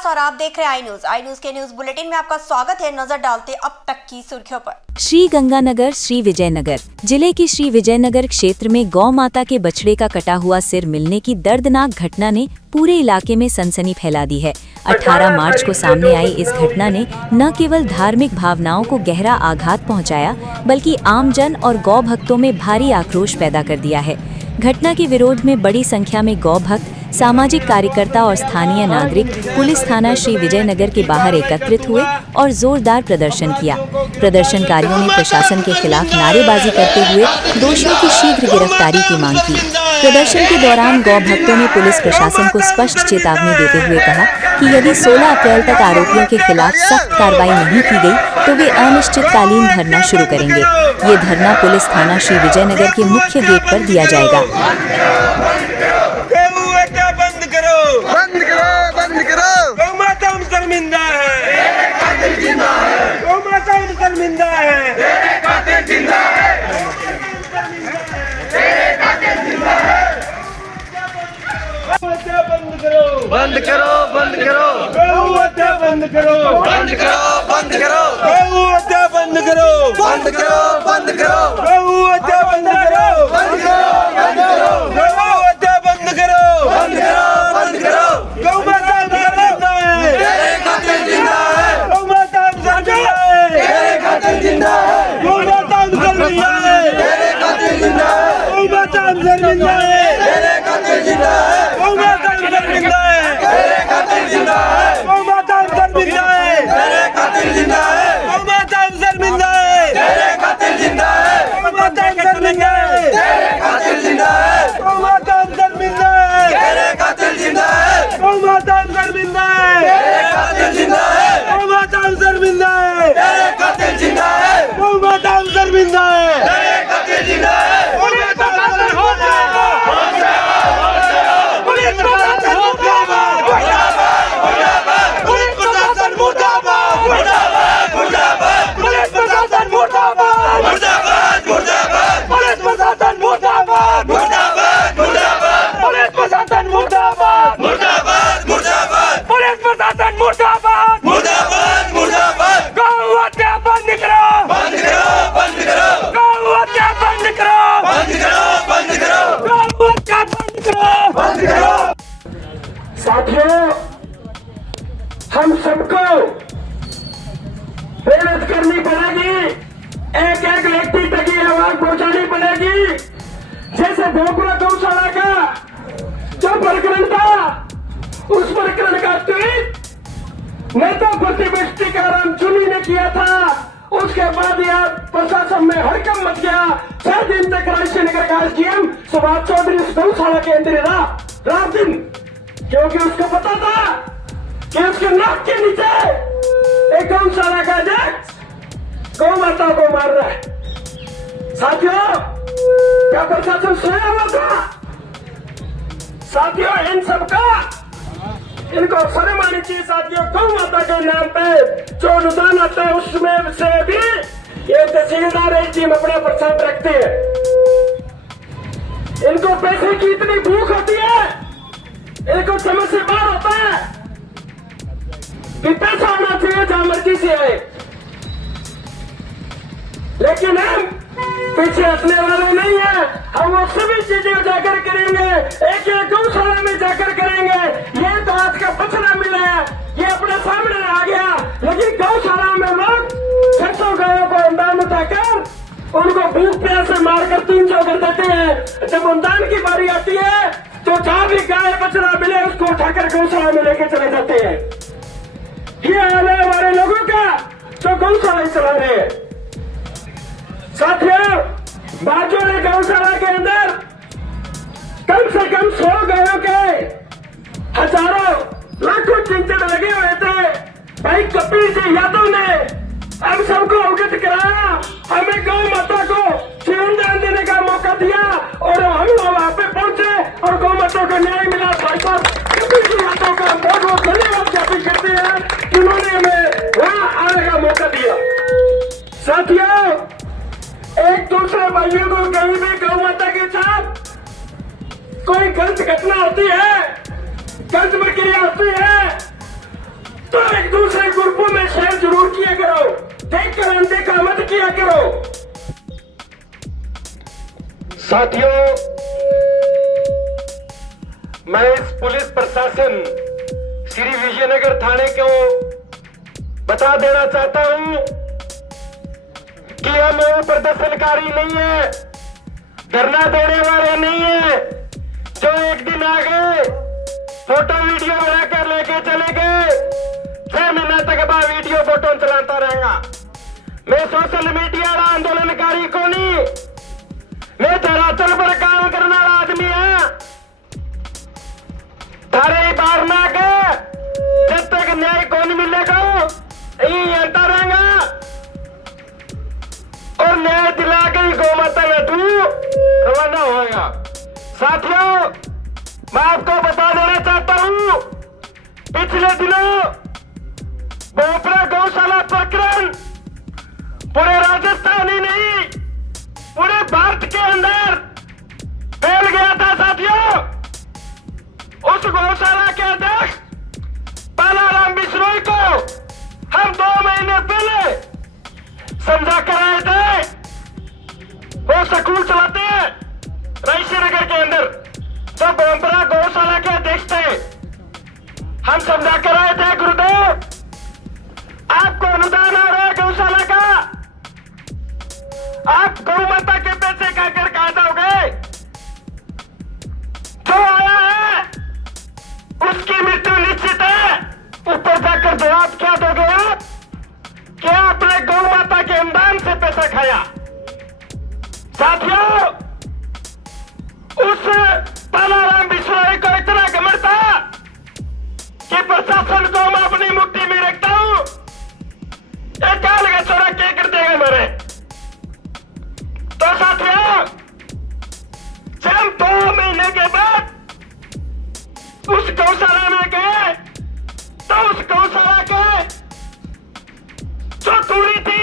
व्यास और आप देख रहे हैं आई न्यूज के न्यूज बुलेटिन में आपका स्वागत है। नजर डालते अब तक की सुर्खियों पर। श्री गंगानगर श्री विजयनगर जिले की श्री विजयनगर क्षेत्र में गौ माता के बछड़े का कटा हुआ सिर मिलने की दर्दनाक घटना ने पूरे इलाके में सनसनी फैला दी है। 18 मार्च को सामने आई इस घटना ने न केवल धार्मिक भावनाओं को गहरा आघात पहुंचाया, बल्कि आम जन और गौ भक्तों में भारी आक्रोश पैदा कर दिया है। घटना के विरोध में बड़ी संख्या में गौ भक्त, सामाजिक कार्यकर्ता और स्थानीय नागरिक पुलिस थाना श्री विजयनगर के बाहर एकत्रित हुए और जोरदार प्रदर्शन किया। प्रदर्शनकारियों ने प्रशासन के खिलाफ नारेबाजी करते हुए दोषियों की शीघ्र गिरफ्तारी की मांग की। प्रदर्शन के दौरान गौ भक्तों ने पुलिस प्रशासन को स्पष्ट चेतावनी देते हुए कहा कि यदि 16 अप्रैल तक आरोपियों के खिलाफ सख्त कार्रवाई नहीं की गई तो वे अनिश्चितकालीन धरना शुरू करेंगे। ये धरना पुलिस थाना श्री विजयनगर के मुख्य गेट पर दिया जाएगा। बंद करो गौ माता शर्मिंदा है, गौ माता शर्मिंदा है, बंद करो गौ हत्या बंद करो, बंद करो गौ हत्या बंद करो, बंद करो गौ हत्या बंद करो, गौ हत्या बंद करो, गौ माता जिंदा है, गौ माता जिंदा है, गौ माता जिंदा है, गौ माता जिंदा है, गौ माता जिंदा है, गौ माता जिंदा है, गौ माता जिंदा है, तेरे कातिल जिंदा है, गौ माता जिंदा है, तेरे कातिल जिंदा है, गौ माता जिंदा है, तेरे कातिल जिंदा है, गौ माता जिंदा है, तेरे कातिल जिंदा है, गौ माता जिंदा है, तेरे कातिल जिंदा है, गौ माता जिंदा है, तेरे कातिल जिंदा है, गौ माता जिंदा है, तेरे कातिल जिंदा है, गौ साथियों, हम सबको मेहनत करनी पड़ेगी, एक एक व्यक्ति तक ये आवाज पहुंचानी पड़ेगी। जैसे भोपड़ा गौशाला का जो प्रकरण था, उस प्रकरण का ट्वीट नेता प्रतिपक्ष टीकाराम जूली ने किया था। उसके बाद यार प्रशासन में हड़कंप मच गया। 6 दिन तक राजश्री नगर का एसडीएम सुभाष चौधरी उस गौशाला के अंदर रहा रात दिन, क्योंकि उसको पता था कि उसके नाक के नीचे एक गौशाला का अध्यक्ष गौ माता को मार रहा है। साथियों, क्या प्रशासन सोया हुआ था? साथियों, इन सबका इनको शर्म आनी चाहिए। साथियों, गौ माता के नाम पे जो अनुदान आता है उसमें से भी ये तहसीलदार एक टीम अपना प्रसाद रखते हैं। इनको पैसे की इतनी भूख होती है, इनको समझ से बाहर होता है कि पैसा होना चाहिए जहां मर्जी से आए, लेकिन हम पीछे हटने वाले नहीं है। हम वो सभी चीजें उजागर करेंगे, एक एक गौशाला में जाकर करेंगे। ये तो आज का बछड़ा मिला है, ये अपने सामने आ गया, लेकिन गौशाला में लोग 600 गायों को अनुदान उठाकर उनको भूख प्यास से मारकर 300 कर देते हैं। जब अनुदान की बारी आती है तो जहां भी गाय बछड़ा मिले उसको उठाकर गौशाला में लेके चले जाते हैं। ये हाल है हमारे लोगों का जो गौशाला चला रहे हैं। साथियों, बाजू ने गौशाला के अंदर कम से कम 100 गायों के हजारों लाखों चिंतन लगे हुए थे। भाई कपिल सिंह यादव ने हम सबको अवगत कराया, हमें गौ माता को जीवन दान देने का मौका दिया और हम लोग वहां पे पहुंचे और गौ माता को न्याय मिला। भाई साहब कपिल सिंह यादव का बहुत बहुत धन्यवाद ज्ञापित करते हैं कि उन्होंने हमें वहां आने का मौका दिया। साथियों, एक दूसरे भाइयों को कहीं भी गौ माता के साथ कोई गलत घटना होती है, गलत प्रक्रिया होती है, तो एक दूसरे ग्रुपों में शेयर जरूर किया करो, देखकर अनदेखा मत किया करो। साथियों, मैं इस पुलिस प्रशासन श्री विजयनगर थाने को बता देना चाहता हूं कि हम प्रदर्शनकारी नहीं है, धरना देने वाले नहीं है, जो एक दिन आ गए फोटो वीडियो बनाकर लेके चले गए, 6 महीना तक बाद वीडियो फोटो चलाता रहेगा। मैं सोशल मीडिया वाला आंदोलनकारी को नहीं, मैं धरातल पर काम करने वाला आदमी है। थारे बाहर ना गए जब तक न्याय को नहीं मिलेगा, यही आता रहेगा और न्याय दिला के ही गौ माता में तू रवाना होगा। साथियों, मैं आपको बता देना चाहता हूं, पिछले दिनों बोपरा गौशाला प्रकरण पूरे राजस्थान ही नहीं पूरे भारत के अंदर फैल गया था। साथियों, उस गौशाला के अध्यक्ष पालाराम बिश्नोई को हम 2 महीने पहले समझा कर आए थे। वो स्कूल चलाते हैं रायसीनगर के अंदर, तो बोपरा गौशाला के अध्यक्ष थे। हम समझा कर आए थे, गुरुदेव आपको अनुदान आ रहा है गौशाला का, आप गौ माता के पैसे खाकर कहां जाओगे? जो आया है उसकी मृत्यु निश्चित है। ऊपर जाकर जवाब क्या दोगे आप? क्या आपने गौ माता के अनुदान से पैसा खाया? साथियों, उस पालाराम बिश्नोई को इतना घमंड था कि प्रशासन को मैं अपनी मुट्ठी में रखता हूं, एक काल का छोरा क्या कर देगा मेरे। तो साथियों, जब 2 महीने के बाद उस गौशाला में गए तो उस गौशाला के जो दूरी थी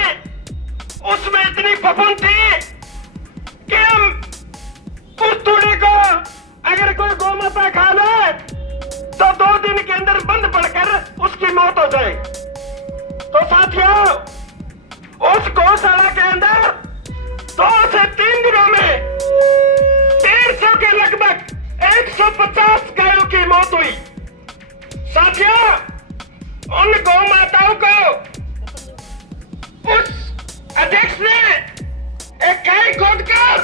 उसमें इतनी फफूंद थी कि हम उस दूरी को अगर कोई गौ माता खा ले तो 2 दिन के अंदर बंद पड़कर उसकी मौत हो जाए। तो साथियों, उस गौशाला के अंदर 2 से 3 दिनों में 150 के लगभग 150 गायों की मौत हुई। साथियों, उन गौ माताओं को उस अध्यक्ष ने एक गाय खोद कर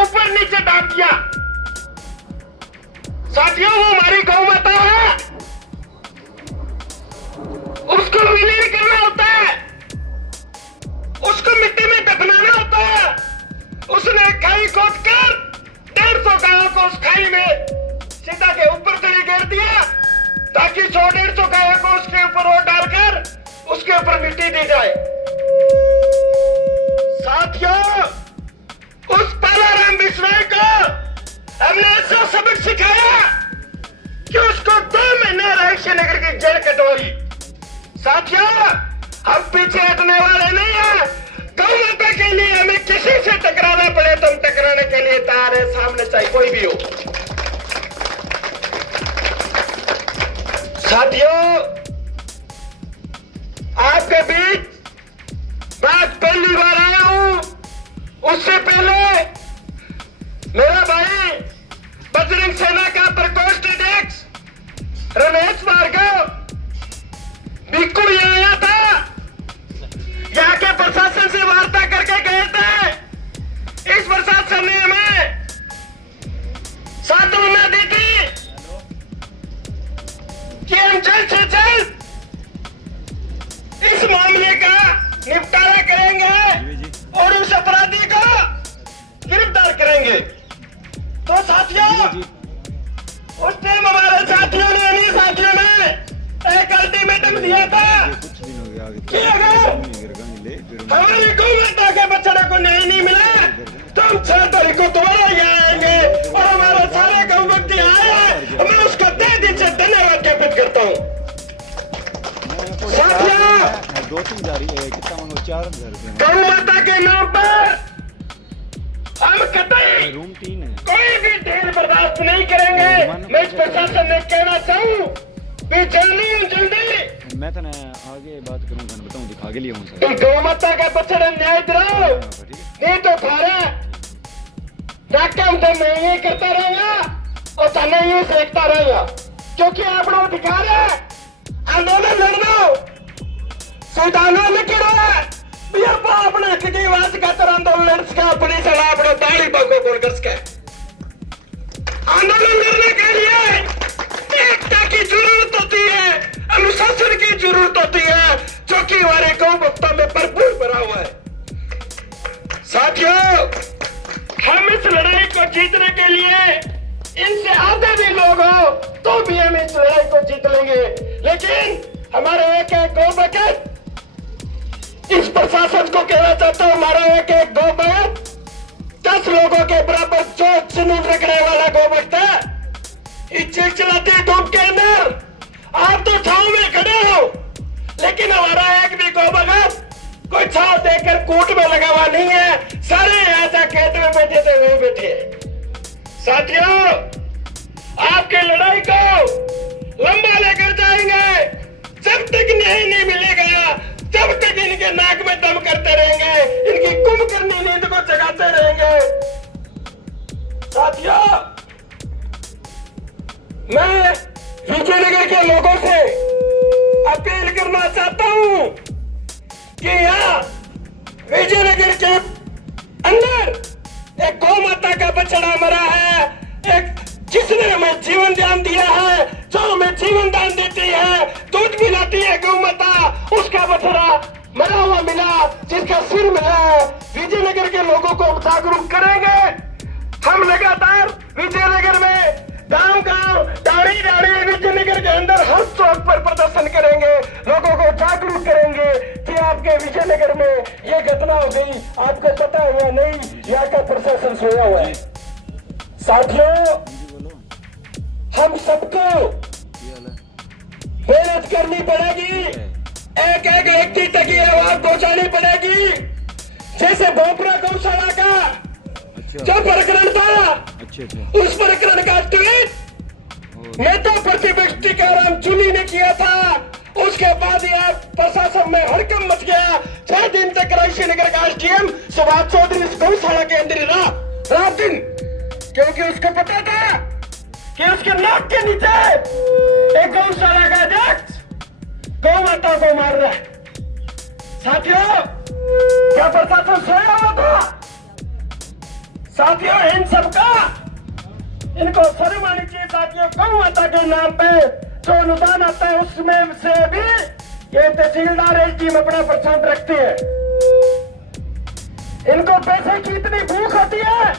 ऊपर नीचे डाल दिया। साथियों, वो हमारी गौ माता है, उसको विलीन करना होता है, उसको मिट्टी में दफनाना होता है। उसने खाई खोद कर 150 गायों को उस खाई में सीधा के ऊपर चली गिर दिया ताकि 100-150 गायों को उसके ऊपर वो डालकर उसके ऊपर मिट्टी दी जाए। साथियों, उस पालाराम बिश्नोई को हमने ऐसा सबक सिखाया कि उसको 2 महीने रायसीनगर की जेल कटवाई। साथियों, हम पीछे हटने वाले नहीं हैं। गौ माता के लिए हमें किसी से टकराना पड़े तो हम टकराने के लिए तैयार है, सामने चाहे कोई भी हो। साथियों, आपके बीच मैं पहली बार आया हूं। उससे पहले मेरा भाई बजरंग सेना का प्रकोष्ठ अध्यक्ष रमेश भार्गव बिक्कू यहाँ आया था, यहाँ के प्रशासन से वार्ता करके गए थे। इस प्रशासन ने हमें सांत्वना दी थी कि हम जल्द से जल्द इस मामले का निपटारा करेंगे और उस अपराधी को गिरफ्तार करेंगे। तो साथियों, उस टाइम हमारे साथियों ने, अन्य साथियों ने एक अल्टीमेटम दिया था कि अगर हमारी गौ माता के बच्चों को न्याय नहीं मिला तो हम 6 तारीख को दोबारा यहाँ आएंगे और हमारे सारे गौ भक्ति आए हैं। मैं उसका तहे दिल से धन्यवाद ज्ञापित करता हूँ। साथियों, 2-3 जारी है, कितना मांगो? 4,000 गौ माता के नाम पर हम कतई रूम 3 है। कोई भी ढील बर्दाश्त नहीं करेंगे। मैं इस प्रशासन ने कहना चाहूं भी जल्दी जल्दी मैं तो ना आगे बात करूँगा, ना बताऊँ, दिखा के लिए हूँ कि गौ माता का बछड़ा न्याय दिलाओ, ठीक है। नहीं तो थारा नाकाम तो मैं ये करता रहेगा और तने ये सेकता रहेगा, क्योंकि अपना अधिकार है आंदोलन लड़ना, संविधान में क्यों है भैया अपने हक की आवाज का तरह आंदोलन लड़ सका, अपनी सलाह अपने दाढ़ी बागों को कर सके। आंदोलन लड़ने के लिए एकता की जरूरत होती है, अनुशासन की जरूरत होती है, जो कि हमारे गौ भक्तों में भरपूर भरा हुआ है। साथियों, हम इस लड़ाई को जीतने के लिए इनसे आधे भी लोग हो तो भी हम इस लड़ाई को जीत लेंगे, लेकिन हमारे एक एक गौ भक्त, इस प्रशासन को कहना चाहता हूं, हमारा एक एक गौ भक्त 10 लोगों के बराबर जो जुनून रखने वाला गौ भक्त है, इस चिलचिलाती धूप के अंदर आप तो छांव में खड़े हो, लेकिन हमारा एक भी गौ भक्त कोई छांव देकर कूट में लगा हुआ नहीं है, सारे यहाँ से खेत में बैठे थे वही बैठे। साथियों, आपके लड़ाई को लंबा लेकर जाएंगे, जब तक न्याय नहीं मिलेगा, जब तक इनके नाक में दम करते रहेंगे, इनकी कुंभकर्णी नींद को जगाते रहेंगे। साथियों, मैं विजयनगर के लोगों से अपील करना चाहता हूं कि यहाँ विजयनगर के अंदर एक गौ माता का बछड़ा मरा है, एक जिसने हमें जीवन दान दिया है, जो हमें जीवन दान देती है, दूध पिलाती है गौ माता, उसका बछड़ा मरा हुआ मिला, जिसका सिर मिला है। विजयनगर के लोगों को जागरूक करेंगे हम, लगातार विजयनगर में गांव गांव दाढ़ी दाढ़ी विजयनगर के अंदर हर चौक पर प्रदर्शन करेंगे, लोगों को जागरूक करेंगे कि आपके विजयनगर में ये घटना हो गई, आपको पता है या नहीं, यहाँ का प्रशासन सोया हुआ है। साथियों, हम सबको मेहनत करनी पड़ेगी, एक एक व्यक्ति तक ये आवाज पहुंचानी पड़ेगी। जैसे भोपरा गौशाला का जो प्रकरण था, उस प्रकरण का ट्वीट नेता प्रतिपक्ष टीकाराम जूली ने किया था, उसके बाद यह प्रशासन में हड़कंप मच गया। 6 दिन तक रायसीनगर का एसडीएम सुभाष चौधरी इस गौशाला के अंदर ही रहा रात दिन, क्योंकि उसको पता था कि उसके नाक के नीचे एक गौशाला का अध्यक्ष गौ माता को मार रहा है। साथियों, क्या प्रशासन सोया हुआ था? साथियों, इन सबका इनको शर्म आनी चाहिए। साथियों, गौ माता के नाम पे जो अनुदान आता है उसमें से भी ये तहसीलदार एक टीम अपना % रखती है। इनको पैसे की इतनी भूख होती है,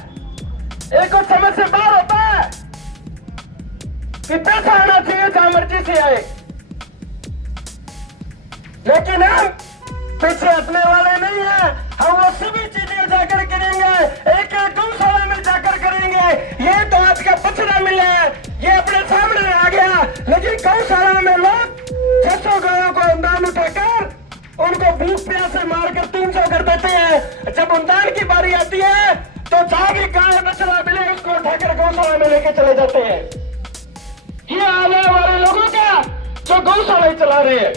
एक कुछ समझ से बाहर होता है कि पैसा आना चाहिए जहां मर्जी से आए, लेकिन हम पीछे हटने वाले नहीं है। हम वो सभी चीजें जाकर करेंगे, एक एक गौशाला में जाकर करेंगे। ये तो आज का बछड़ा मिला है, ये अपने सामने आ गया, लेकिन गौशाला में लोग 600 गायों को अनुदान उठाकर उनको भूख प्यास से मारकर 300 कर देते हैं। जब अनुदान की बारी आती है तो जहां भी गाय बछड़ा मिले उसको उठाकर गौशाला में लेके चले जाते हैं। ये हाल है हमारे लोगों का जो गौशाला चला रहे हैं।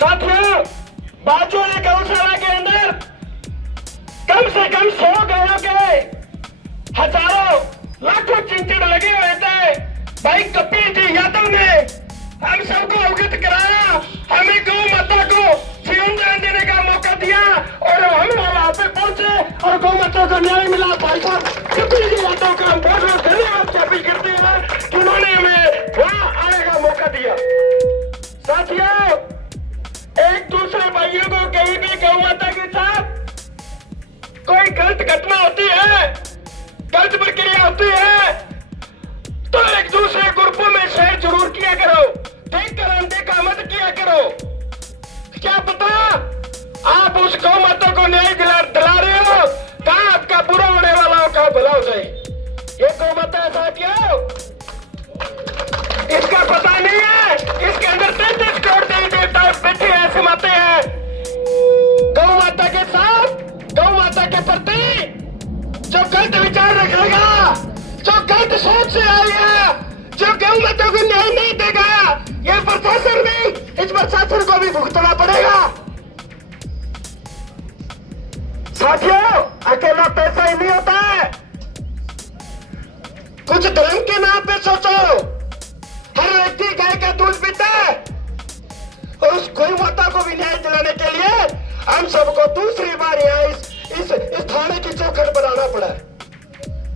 साथियों, बाजू वाले गौशाला के अंदर कम से कम 100 गायों के हजारों लाखों चिंचड़ लगे हुए थे। भाई कपिल जी यादव ने हम सबको अवगत कराया, हमें गौ माता को जीवन दान देने का मौका दिया और हम वहां पे पहुंचे और गौ माता को न्याय मिला। भाई साहब कपिल जी यादव का हम बहुत बहुत धन्यवाद अपील करते हैं कि उन्होंने हमें वहां आने का मौका दिया। साथियों, एक दूसरे भाइयों को कहीं भी गौ माता के साथ कोई गलत घटना होती है, गलत प्रक्रिया होती है, तो एक दूसरे ग्रुपों में शेयर जरूर किया करो, देखकर अनदेखा मत किया करो। क्या पता आप उस गौ माता को न्याय दिला रहे हो, कहाँ आपका बुरा होने वाला हो, कहाँ भला हो जाए। ये गौ माता है साथियों, इसका पता नहीं है, इसके अंदर 33 करोड़ देवी देवता बैठे हैं, समाते हैं। गौ माता के साथ, गौ माता के प्रति जो गलत विचार रखेगा, जो गलत सोच से आएगा, जो गौ माता को न्याय नहीं देगा, प्रशासन को भी भुगतना पड़ेगा। साथियों, अकेला पैसा ही नहीं होता है, कुछ धर्म के नाम पे सोचो। हर व्यक्ति गाय का दूध पीता है और उस गौ माता को भी न्याय दिलाने के लिए हम सबको दूसरी बार यहाँ इस थाने की चौखट बनाना पड़ा है।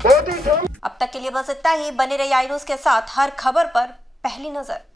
बहुत ही अब तक के लिए बस इतना ही। बने रहिए आई न्यूज़ के साथ, हर खबर पर पहली नजर।